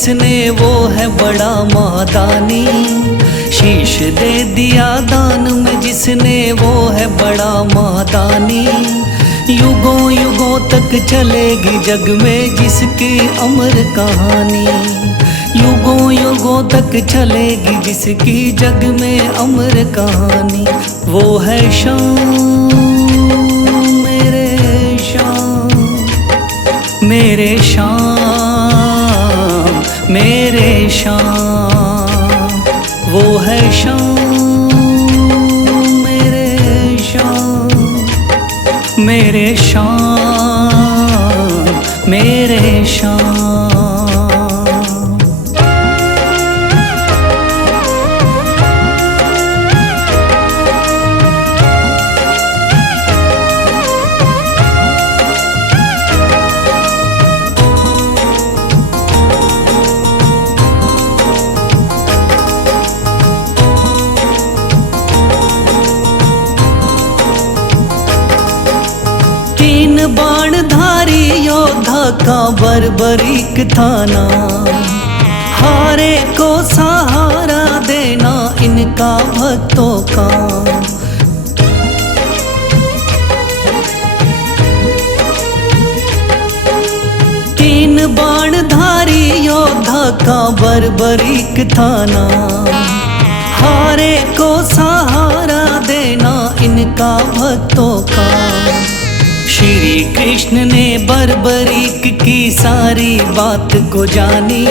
जिसने वो है बड़ा महादानी। शीश दे दिया दान में जिसने वो है बड़ा महादानी। युगों युगों तक चलेगी जग में जिसकी अमर कहानी। युगों युगों तक चलेगी जिसकी जग में अमर कहानी। वो है शाम मेरे शाम, मेरे शाम मेरे शाम। वो है शाम मेरे शाम, मेरे शाम मेरे शाम। तीन बाणधारी योद्धा का बर्बरीक थाना। हारे को सहारा देना इनका भक्तों का। तीन बाणधारी योद्धा का बर्बरीक थाना। हारे को सहारा देना इनका भक्तों का। श्री कृष्ण ने बर्बरीक की सारी बात को जानी।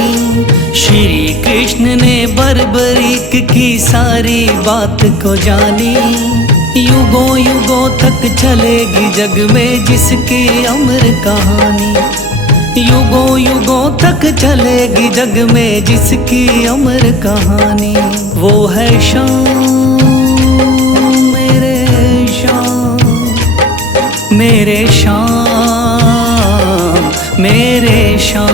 श्री कृष्ण ने बर्बरीक की सारी बात को जानी। युगों युगों तक चलेगी जग में जिसकी अमर कहानी। युगों युगों तक चलेगी जग में जिसकी अमर कहानी। वो है शाम मेरे शाम, मेरे शाम मेरे शाम।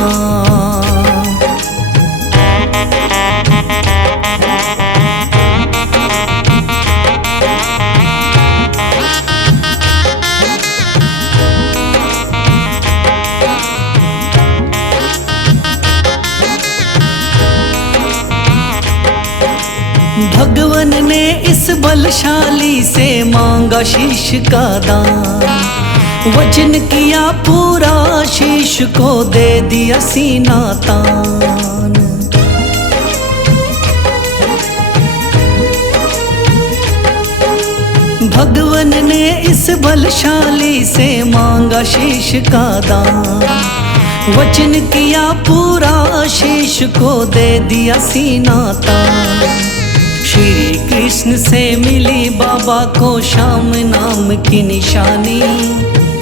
भगवन ने इस बलशाली से मांगा शीश का दान। वचन किया पूरा शीश को दे दिया सीना तान। भगवन ने इस बलशाली से मांगा शीश का दान। वचन किया पूरा शीश को दे दिया सीना तान। श्री कृष्ण से मिली बाबा को श्याम नाम की निशानी।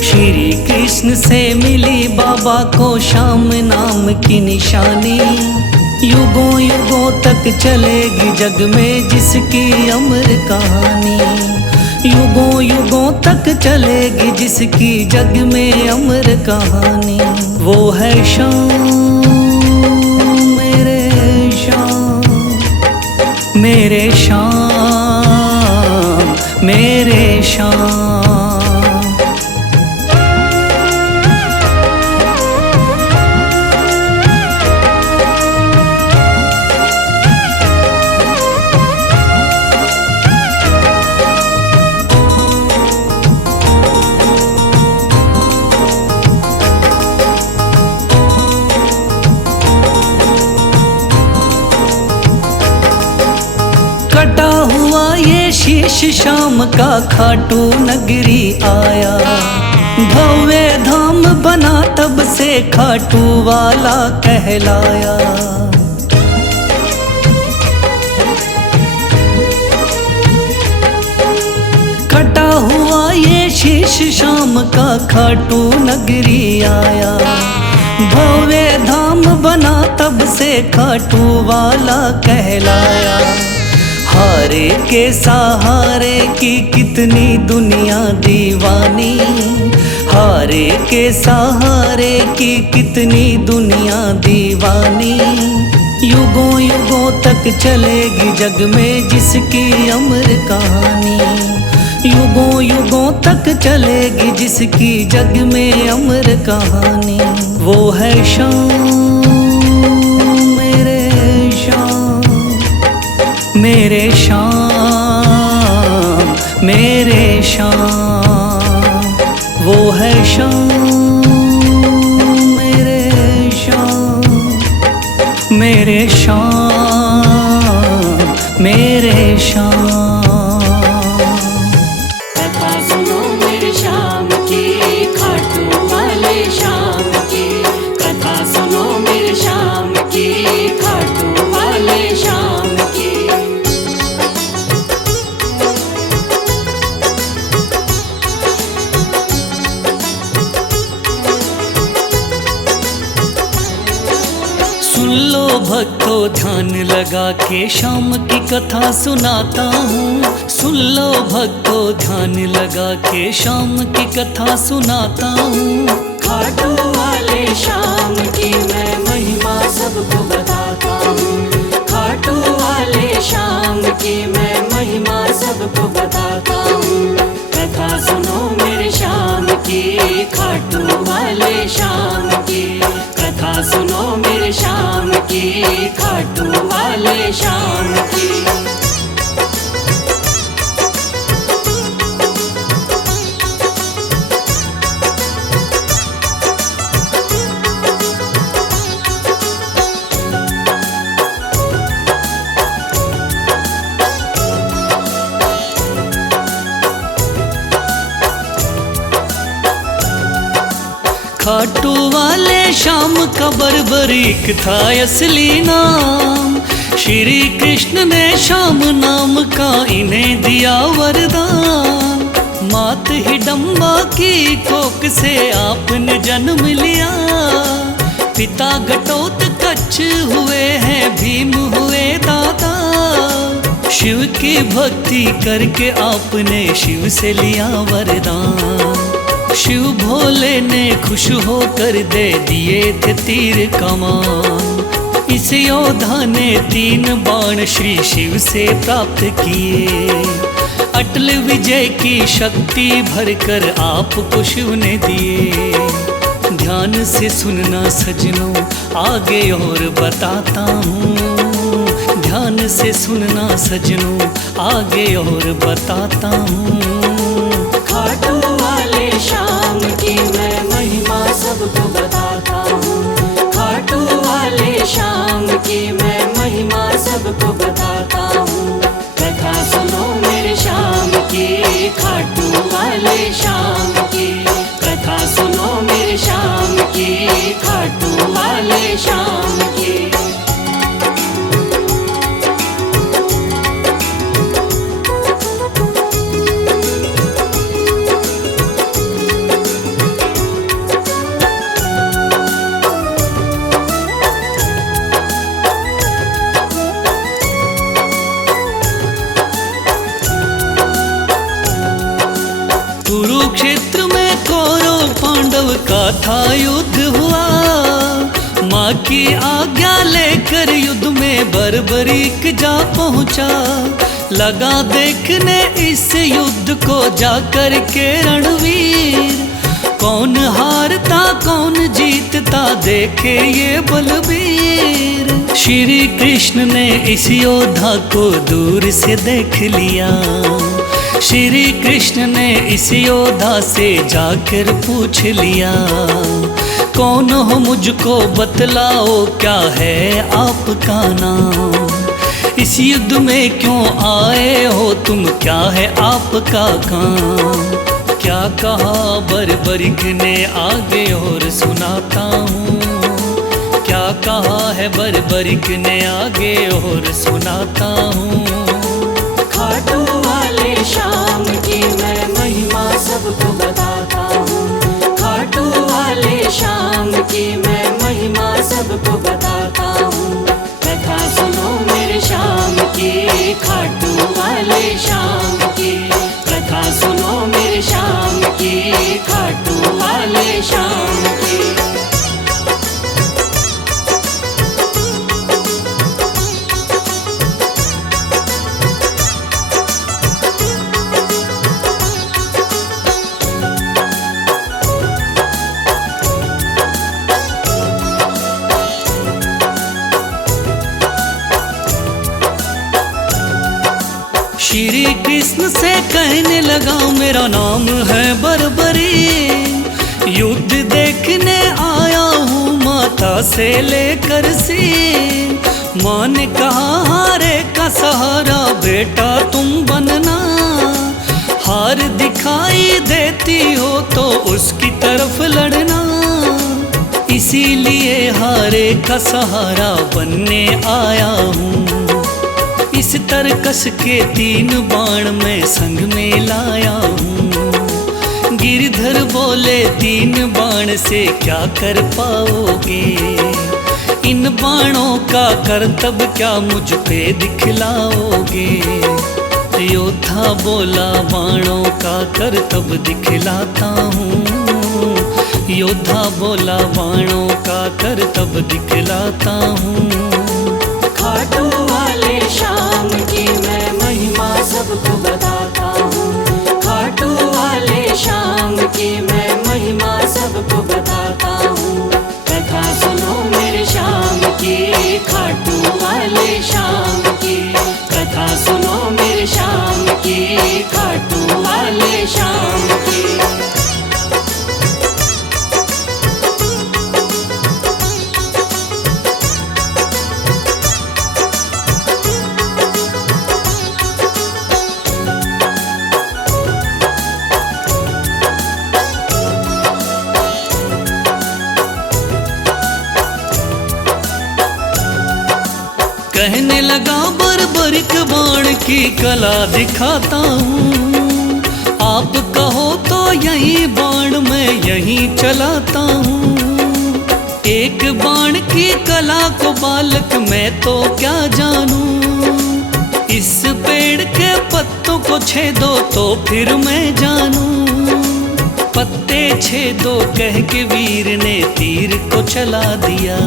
श्री कृष्ण से मिली बाबा को श्याम नाम की निशानी। युगों युगों तक चलेगी जग में जिसकी अमर कहानी। युगों युगों तक चलेगी जिसकी जग में अमर कहानी। वो है शाम मेरे शाम, मेरे शाम मेरे शाम। कटा हुआ ये शीश शाम का खाटू नगरी आया। भव्य धाम बना तब से खाटू वाला कहलाया। कटा हुआ ये शीश शाम का खाटू नगरी आया। भव्य धाम बना तब से खाटू वाला कहलाया। हारे के सहारे की कितनी दुनिया दीवानी। हारे के सहारे की कितनी दुनिया दीवानी। युगों युगों तक चलेगी जग में जिसकी अमर कहानी। युगों युगों तक चलेगी जिसकी जग में अमर कहानी। वो है शाम मेरे श्याम मेरे श्याम, वो है श्याम मेरे श्याम, मेरे श्याम मेरे श्याम। कथा सुनो मेरे श्याम की, खाटू वाले श्याम की। कथा सुनो मेरे श्याम की, खाटू वाले श्याम की। सुन लो भक्तों ध्यान लगा के श्याम की कथा सुनाता हूँ। सुन लो भक्तों ध्यान लगा के श्याम की कथा सुनाता हूँ। खाटू वाले श्याम की मैं महिमा सबको बताता हूँ। खाटू वाले श्याम की मैं महिमा सबको बताता हूँ। कथा सुनो मेरे श्याम की, खाटू वाले श्याम की। कथा सुनो मेरे श्याम की, खाटू वाले श्याम की। खाटू वाले श्याम का बर्बरीक था असली नाम। श्री कृष्ण ने श्याम नाम का इन्हें दिया वरदान। मात हिडम्बा की कोख से आपने जन्म लिया। पिता घटोत्कच हुए हैं भीम हुए दादा। शिव की भक्ति करके आपने शिव से लिया वरदान। शिव भोले ने खुश होकर दे दिए थे तीर कमान। इस योद्धा ने 3 बाण श्री शिव से प्राप्त किए। अटल विजय की शक्ति भरकर आपको शिव ने दिए। ध्यान से सुनना सजनों आगे और बताता हूँ। ध्यान से सुनना सजनों आगे और बताता हूँ। खाटू वाले श्याम की मैं महिमा सबको बताता हूँ। खाटू वाले श्याम की मैं महिमा सबको बताता हूँ। कथा सुनो मेरे श्याम की, खाटू वाले श्याम की। कथा सुनो मेरे श्याम की, खाटू वाले श्याम की। कुरुक्षेत्र में कौरव पांडव का था युद्ध हुआ। माँ की आज्ञा लेकर युद्ध में बर्बरीक जा पहुँचा। लगा देखने इस युद्ध को जाकर के रणवीर। कौन हारता कौन जीतता देखे ये बलबीर। श्री कृष्ण ने इस योद्धा को दूर से देख लिया। श्री कृष्ण ने इस योद्धा से जाकर पूछ लिया। कौन हो मुझको बतलाओ क्या है आपका नाम। इस युद्ध में क्यों आए हो तुम, क्या है आपका काम। क्या कहा बर्बरीक ने आगे और सुनाता हूँ। क्या कहा है बर्बरीक ने आगे और सुनाता हूँ। खाटू वाले श्याम की मैं महिमा सबको बताता हूँ। खाटू वाले श्याम की मैं महिमा सबको बताता हूँ। कथा सुनो मेरे श्याम की, खाटू वाले श्याम की। कथा सुनो मेरे श्याम की, खाटू वाले श्याम की। श्री कृष्ण से कहने लगा मेरा नाम है बरबरी, युद्ध देखने आया हूँ माता से लेकर सीन। माँ ने कहा हारे का सहारा बेटा तुम बनना, हार दिखाई देती हो तो उसकी तरफ लड़ना। इसीलिए हारे का सहारा बनने आया हूँ, इस तरकस के 3 बाण मैं संग में लाया हूँ। गिरधर बोले 3 बाण से क्या कर पाओगे, इन बाणों का करतब क्या मुझ पे दिखलाओगे। योद्धा बोला बाणों का करतब दिखलाता हूँ, योद्धा बोला बाणों का करतब दिखलाता हूँ। खाटू वाले श्याम की मैं महिमा सबको बताता हूँ, खाटू वाले श्याम की मैं महिमा सबको बताता हूँ। कथा सुनो मेरे श्याम की, खाटू वाले श्याम की, कथा सुनो मेरे श्याम की, खाटू वाले श्याम की। कहने लगा बर्बरिक बाण की कला दिखाता हूँ, आप कहो तो यही बाण मैं यहीं चलाता हूँ। एक बाण की कला को बालक मैं तो क्या जानूं, इस पेड़ के पत्तों को छेदो तो फिर मैं जानूं। पत्ते छेदो कह के वीर ने तीर को चला दिया,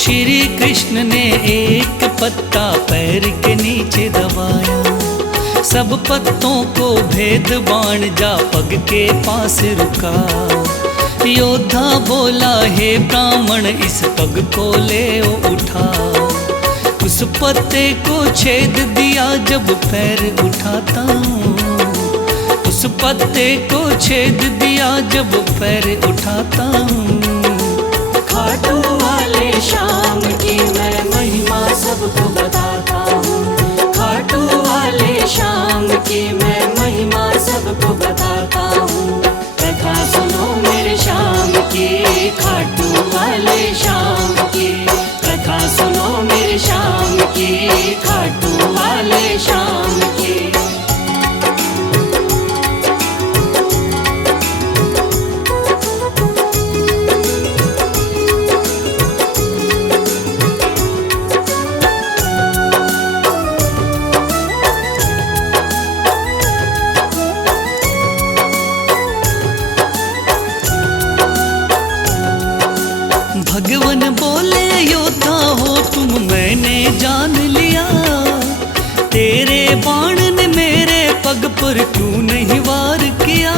श्री कृष्ण ने एक पत्ता पैर के नीचे दबाया। सब पत्तों को भेद बाण जा पग के पास रुका। योद्धा बोला हे ब्राह्मण इस पग को ले उठा। उस पत्ते को छेद दिया जब पैर उठाता हूँ, उस पत्ते को छेद दिया जब पैर उठाता हूँ। खाटू वाले श्याम की मैं महिमा सबको बताता हूँ, खाटू वाले श्याम की मैं महिमा सबको बताता हूँ। कथा सुनो मेरे श्याम की, खाटू वाले श्याम की, कथा सुनो मेरे श्याम की, खाटू वाले श्याम की। भगवान बोले योद्धा हो तुम मैंने जान लिया, तेरे बाण ने मेरे पग पर क्यों नहीं वार किया।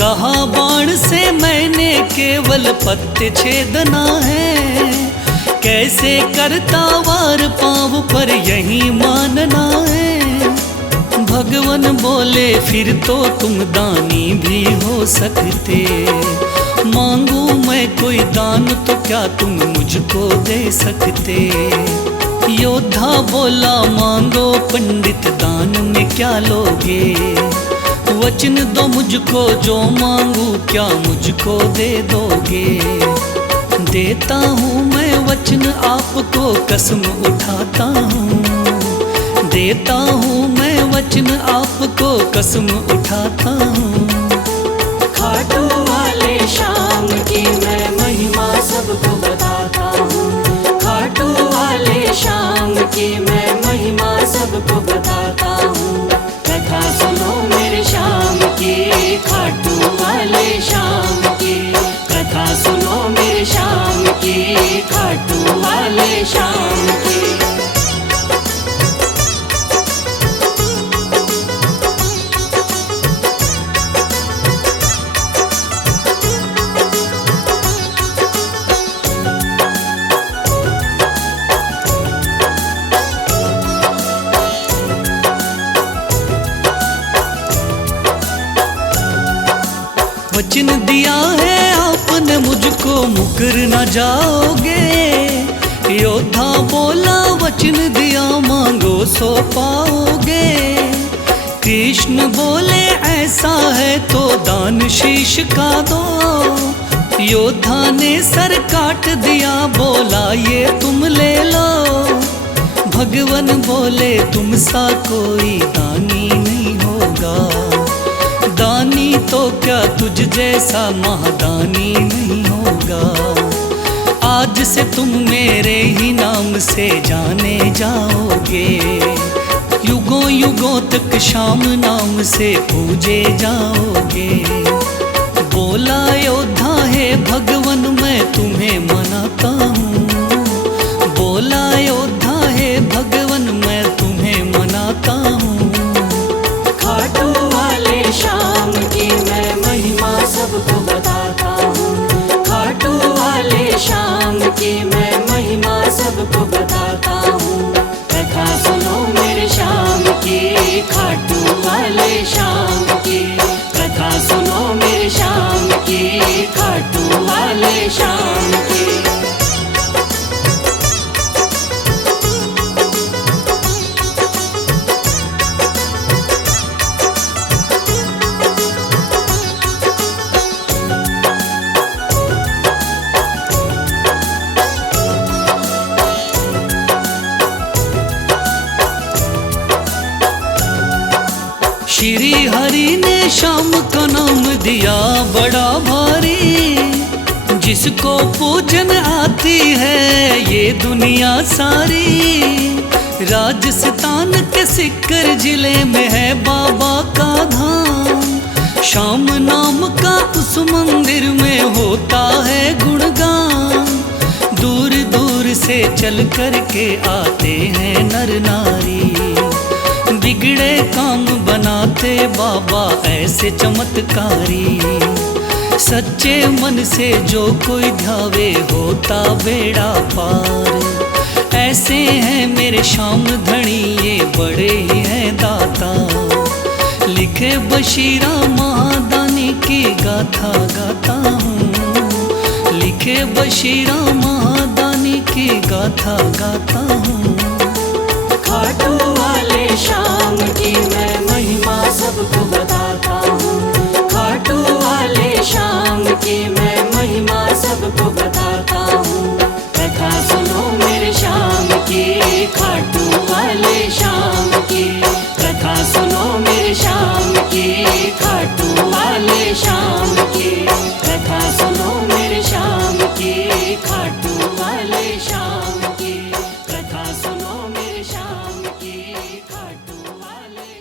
कहा बाण से मैंने केवल पत्ते छेदना है, कैसे करता वार पाँव पर यही मानना है। भगवान बोले फिर तो तुम दानी भी हो सकते, मांगू मैं कोई दान तो क्या तुम मुझको दे सकते। योद्धा बोला मांगो पंडित दान में क्या लोगे, वचन दो मुझको जो मांगू क्या मुझको दे दोगे। देता हूँ मैं वचन आपको कसम उठाता हूँ, देता हूँ मैं वचन आपको कसम उठाता हूँ। खाटू वाले श्याम की मैं महिमा सबको बताता हूँ, खाटू वाले श्याम की मैं महिमा सबको बताता हूँ। कथा सुनो मेरे श्याम की, खाटू वाले श्याम की, कथा सुनो मेरे श्याम की, खाटू वाले श्याम की। वचन दिया है आपने मुझको, मुकर न जाओगे। योद्धा बोला वचन दिया, मांगो सो पाओगे। कृष्ण बोले ऐसा है तो दान शीश का दो। योद्धा ने सर काट दिया, बोला ये तुम ले लो। भगवान बोले तुम सा कोई दानी नहीं होगा। दानी तो क्या तुझ जैसा महादानी नहीं होगा। आज से तुम मेरे ही नाम से जाने जाओगे। युगों युगों तक श्याम नाम से पूजे जाओगे। बोला योद्धा है भगवान मैं तुम्हें मनाता हूँ। बोला योद्धा है भगवान मैं तुम्हें मनाता हूँ। खाटू वाले श्याम की मैं महिमा सबको बताता हूँ। खाटू वाले श्याम की मैं महिमा सबको बताता हूँ। कथा सुनो मेरे श्याम की, खाटू वाले श्याम की। कथा सुनो मेरे श्याम की, खाटू वाले श्याम की। श्री हरि ने श्याम का नाम दिया बड़ा भारी। जिसको पूजन आती है ये दुनिया सारी। राजस्थान के सिक्कर जिले में है बाबा का धाम। श्याम नाम का उस मंदिर में होता है गुणगान। दूर दूर से चल कर के आते हैं नर नारी। बिगड़े काम बनाते बाबा ऐसे चमत्कारी। सच्चे मन से जो कोई ध्यावे होता बेड़ा पार। ऐसे हैं मेरे श्याम धनी ये बड़े ही हैं दाता। लिखे बशीरा महादानी की गाथा गाता हूँ। लिखे बशीरा महादानी की गाथा गाता हूँ। खाटू वाले श्याम की मैं महिमा सबको बताता हूँ। खाटू वाले श्याम की मैं महिमा सबको बताता हूँ। कथा सुनो मेरे श्याम की, खाटू वाले श्याम की। कथा सुनो मेरे श्याम की, खाटू वाले श्याम